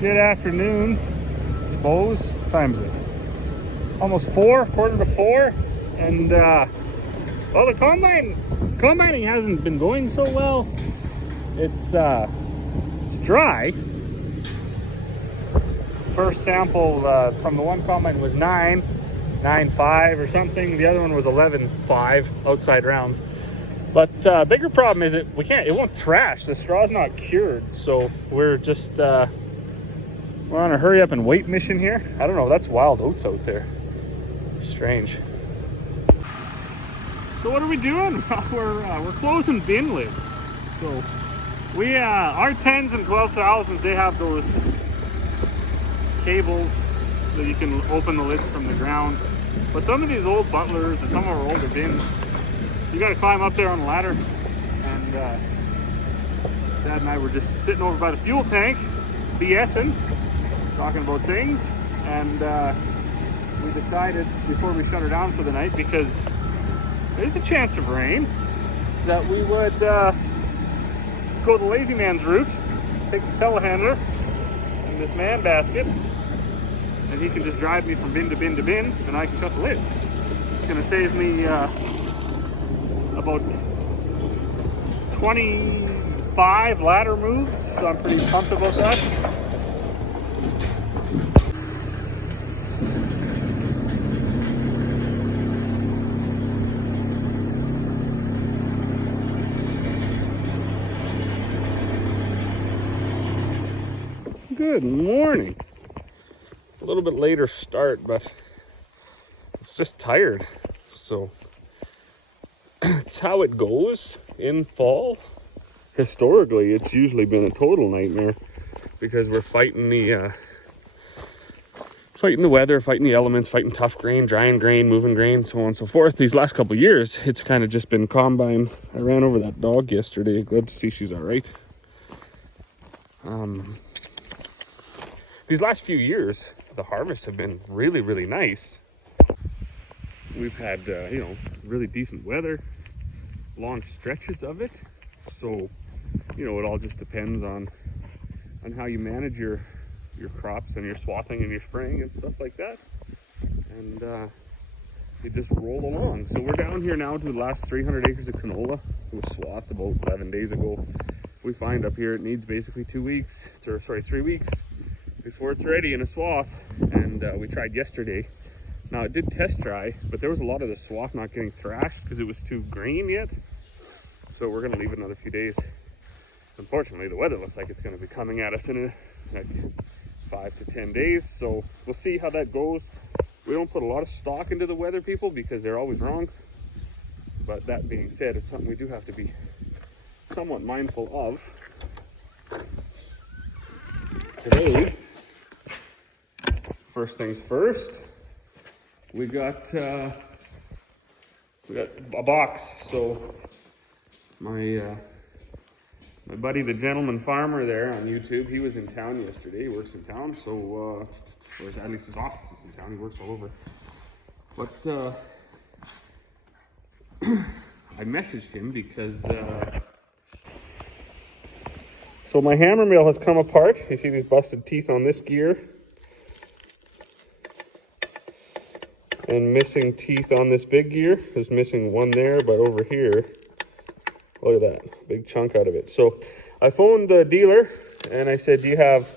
Good afternoon, I suppose. What time is it? Almost 4, quarter to 4. And well, the combining hasn't been going so well. It's dry. First sample from the one combine was 9.5 or something. The other one was 11.5 outside rounds. But bigger problem is it won't thrash. The straw's not cured, so we're just we're on a hurry up and wait mission here. I don't know, that's wild oats out there. Strange. So what are we doing? We're closing bin lids. So we our 10s and 12,000s, they have those cables that you can open the lids from the ground. But some of these old Butlers and some of our older bins, you got to climb up there on the ladder. And Dad and I were just sitting over by the fuel tank, BSing, talking about things, and we decided before we shut her down for the night, because there's a chance of rain, that we would go the lazy man's route, take the telehandler and this man basket, and he can just drive me from bin to bin to bin, and I can shut the lids. It's going to save me about 25 ladder moves, so I'm pretty pumped about that. Good morning. A little bit later start, but it's just tired. So it's how it goes in fall. Historically, it's usually been a total nightmare because we're fighting the weather, fighting the elements, fighting tough grain, drying grain, moving grain, so on and so forth. These last couple of years, it's kind of just been combine. I ran over that dog yesterday. Glad to see she's all right. These last few years, the harvests have been really, really nice. We've had, really decent weather, long stretches of it. So, it all just depends on how you manage your crops and your swathing and your spraying and stuff like that. And they just roll along. So we're down here now to the last 300 acres of canola. It was swathed about 11 days ago. We find up here it needs basically 3 weeks before it's ready in a swath. And we tried yesterday. Now it did test dry, but there was a lot of the swath not getting thrashed because it was too green yet. So we're gonna leave it another few days. Unfortunately, the weather looks like it's gonna be coming at us in like 5 to 10 days. So we'll see how that goes. We don't put a lot of stock into the weather, people, because they're always wrong. But that being said, it's something we do have to be somewhat mindful of. Today, first things first, we got a box. So my buddy, the gentleman farmer there on YouTube, he was in town yesterday. He works in town, so or at least his office is in town. He works all over. But I messaged him because so my hammer mill has come apart. You see these busted teeth on this gear, and missing teeth on this big gear. There's missing one there, but over here, look at that, big chunk out of it. So I phoned the dealer and I said, do you have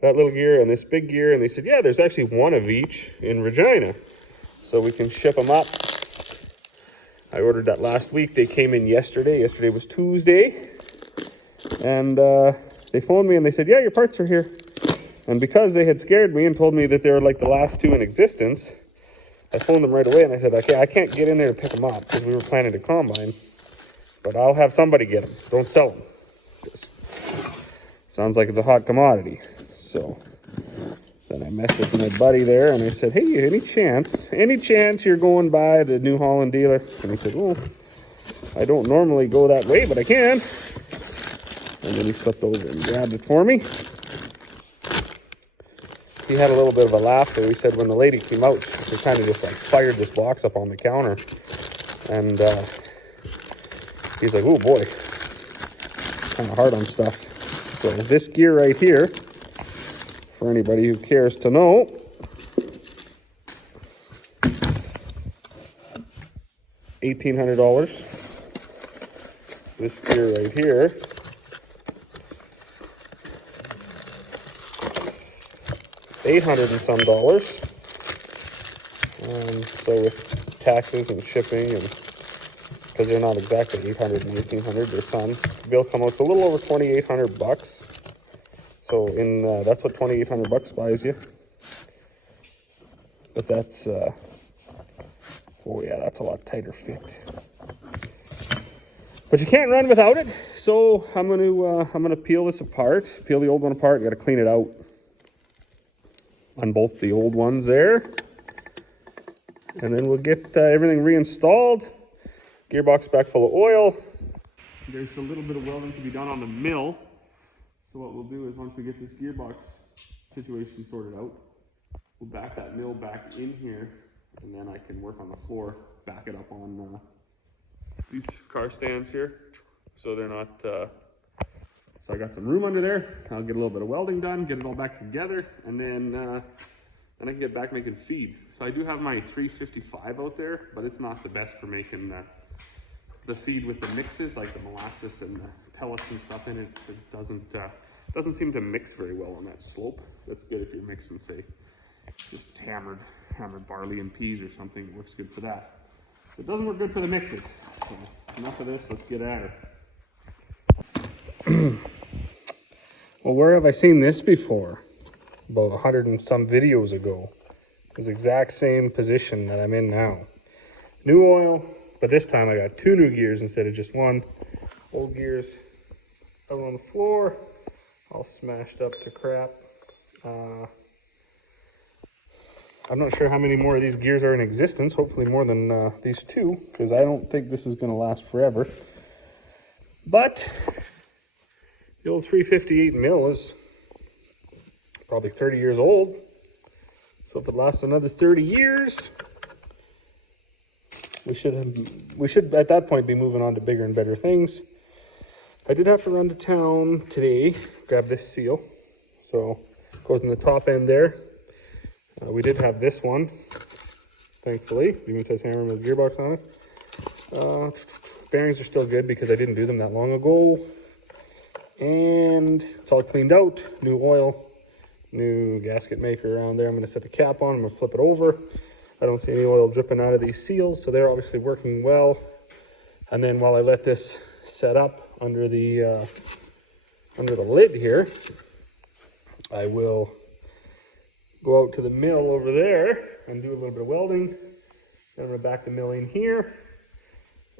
that little gear and this big gear? And they said, yeah, there's actually one of each in Regina, so we can ship them up. I ordered that last week. They came in yesterday. Yesterday was Tuesday. And they phoned me and they said, yeah, your parts are here. And because they had scared me and told me that they were like the last two in existence, I phoned them right away and I said, okay, I can't get in there to pick them up because we were planning to combine, but I'll have somebody get them. Don't sell them. Sounds like it's a hot commodity. So then I messaged my buddy there and I said, hey, any chance you're going by the New Holland dealer? And he said, well, I don't normally go that way, but I can. And then he slipped over and grabbed it for me. He had a little bit of a laugh there. He said when the lady came out, she kind of just like fired this box up on the counter. And he's like, oh boy, kind of hard on stuff. So this gear right here for anybody who cares to know. $1,800. This gear right here. $800 and some dollars. So with taxes and shipping, and because they're not exactly 800 and 1,800, they're some. Bill come out to a little over 2,800 bucks. So in that's what 2,800 bucks buys you. But that's oh yeah, that's a lot tighter fit. But you can't run without it. So I'm gonna peel this apart, peel the old one apart. Got to clean it out on both the old ones there, and then we'll get everything reinstalled. Gearbox back full of oil. There's a little bit of welding to be done on the mill. So what we'll do is once we get this gearbox situation sorted out, we'll back that mill back in here, and then I can work on the floor, back it up on these car stands here, so they're not, so I got some room under there. I'll get a little bit of welding done, get it all back together, and then I can get back making feed. So I do have my 355 out there, but it's not the best for making the feed with the mixes, like the molasses and the pellets and stuff in it. It doesn't seem to mix very well on that slope. That's good if you're mixing, say, just hammered barley and peas or something. It works good for that. It doesn't work good for the mixes. So enough of this, let's get at her. Well, where have I seen this before? About 100 and some videos ago. This exact same position that I'm in now. New oil, but this time I got 2 new gears instead of just one. Old gears out on the floor, all smashed up to crap. I'm not sure how many more of these gears are in existence. Hopefully more than these 2, because I don't think this is going to last forever. But the old 358 mil is probably 30 years old. So if it lasts another 30 years, we should at that point be moving on to bigger and better things. I did have to run to town today, grab this seal. So it goes in the top end there. We did have this one, thankfully. It even says Hammer Mill gearbox on it. Bearings are still good because I didn't do them that long ago. And it's all cleaned out, new oil, new gasket maker around there. I'm going to set the cap on, I'm going to flip it over. I don't see any oil dripping out of these seals, so they're obviously working well. And then while I let this set up under the lid here, I will go out to the mill over there and do a little bit of welding. Then I'm going to back the mill in here,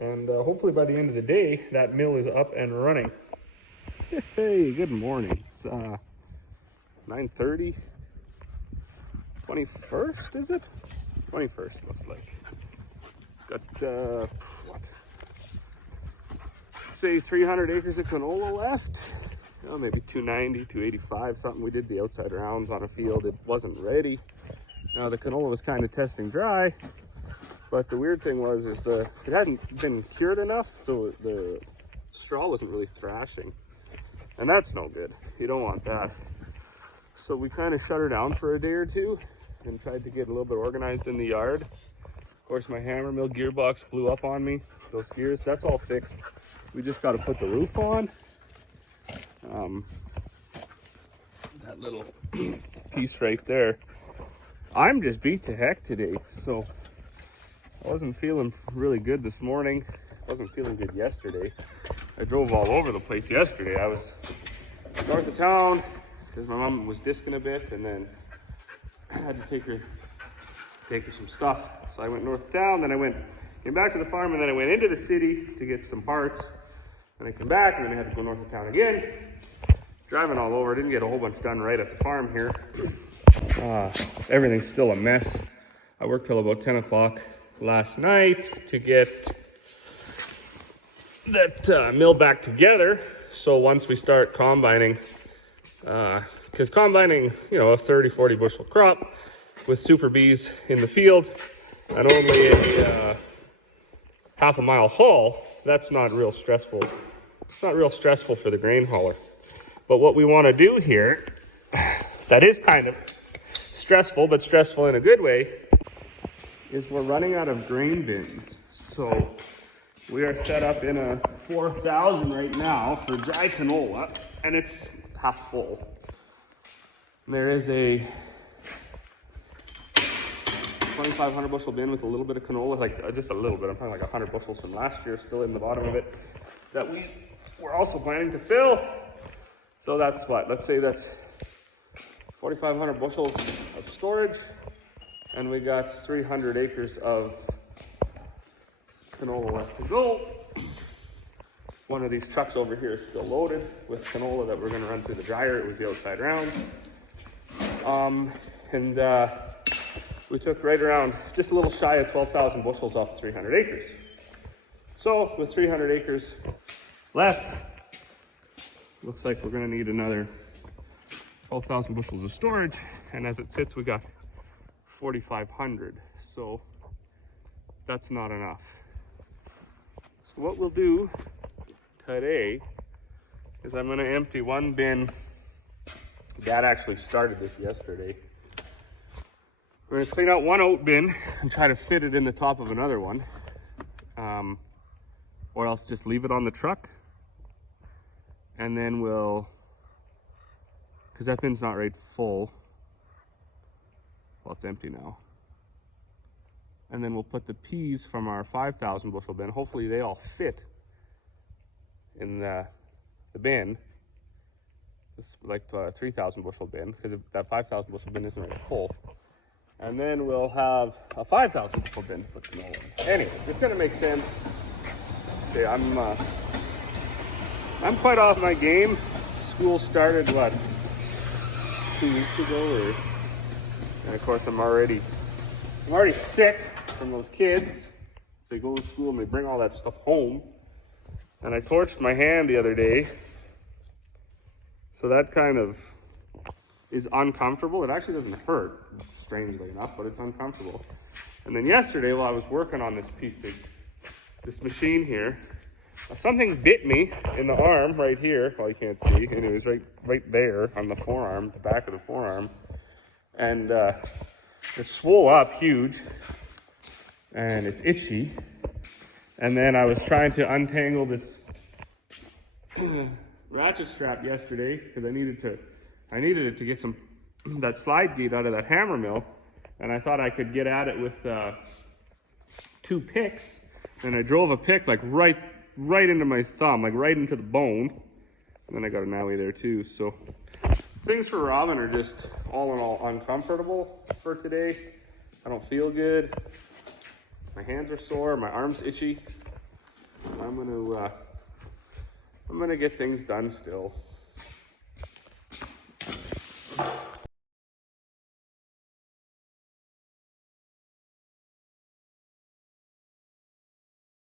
and hopefully by the end of the day that mill is up and running. Hey, good morning. It's 9:30. 21st, is it? 21st looks like. Got what? Say 300 acres of canola left. Well, maybe 290, 285, something. We did the outside rounds on a field. It wasn't ready. Now the canola was kind of testing dry, but the weird thing was it hadn't been cured enough, so the straw wasn't really thrashing, and that's no good. You don't want that. So we kind of shut her down for a day or two and tried to get a little bit organized in the yard. Of course, my Hammer Mill gearbox blew up on me. Those gears, that's all fixed. We just got to put the roof on. That little piece right there. I'm just beat to heck today, so I wasn't feeling really good this morning. Wasn't feeling good yesterday. I drove all over the place yesterday. I was north of town because my mom was discing a bit, and then I had to take her some stuff. So I went north of town, then came back to the farm, and then I went into the city to get some parts. Then I came back, and then I had to go north of town again. Driving all over, didn't get a whole bunch done right at the farm here. Everything's still a mess. I worked till about 10 o'clock last night to get that mill back together. So once we start combining, because combining, a 30, 40 bushel crop with Super Bs in the field and only a half a mile haul, that's not real stressful. It's not real stressful for the grain hauler. But what we want to do here that is kind of stressful, but stressful in a good way, is we're running out of grain bins. So we are set up in a 4,000 right now for dry canola, and it's half full. And there is a 2,500 bushel bin with a little bit of canola, like just a little bit. I'm talking like 100 bushels from last year still in the bottom of it that we were also planning to fill. So that's what, let's say that's 4,500 bushels of storage, and we got 300 acres of canola left to go. One of these trucks over here is still loaded with canola that we're going to run through the dryer. It was the outside rounds. We took right around just a little shy of 12,000 bushels off 300 acres. So with 300 acres left, looks like we're going to need another 12,000 bushels of storage. And as it sits, we got 4,500. So that's not enough. So what we'll do today is I'm going to empty one bin. Dad actually started this yesterday. We're going to clean out one oat bin and try to fit it in the top of another one, or else just leave it on the truck, and then we'll, because that bin's not right full, well, it's empty now, and then we'll put the peas from our 5,000 bushel bin. Hopefully they all fit in the bin. It's like a 3,000 bushel bin, because that 5,000 bushel bin isn't right full. And then we'll have a 5,000 bushel bin to put canola in. Anyways, it's gonna make sense. See, I'm quite off my game. School started, what, 2 weeks ago, and of course I'm already sick from those kids. So they go to school and they bring all that stuff home. And I torched my hand the other day. So that kind of is uncomfortable. It actually doesn't hurt, strangely enough, but it's uncomfortable. And then yesterday, while I was working on this machine here, something bit me in the arm right here. Well, you can't see. Anyways, right there on the forearm, the back of the forearm. And it swole up huge, and it's itchy. And then I was trying to untangle this ratchet strap yesterday because I needed it to get that slide gate out of that hammer mill, and I thought I could get at it with 2 picks, and I drove a pick like right into my thumb, like right into the bone, and then I got an owie there too. So things for Robin are just all in all uncomfortable for today. I don't feel good. My hands are sore, my arm's itchy. I'm gonna get things done still.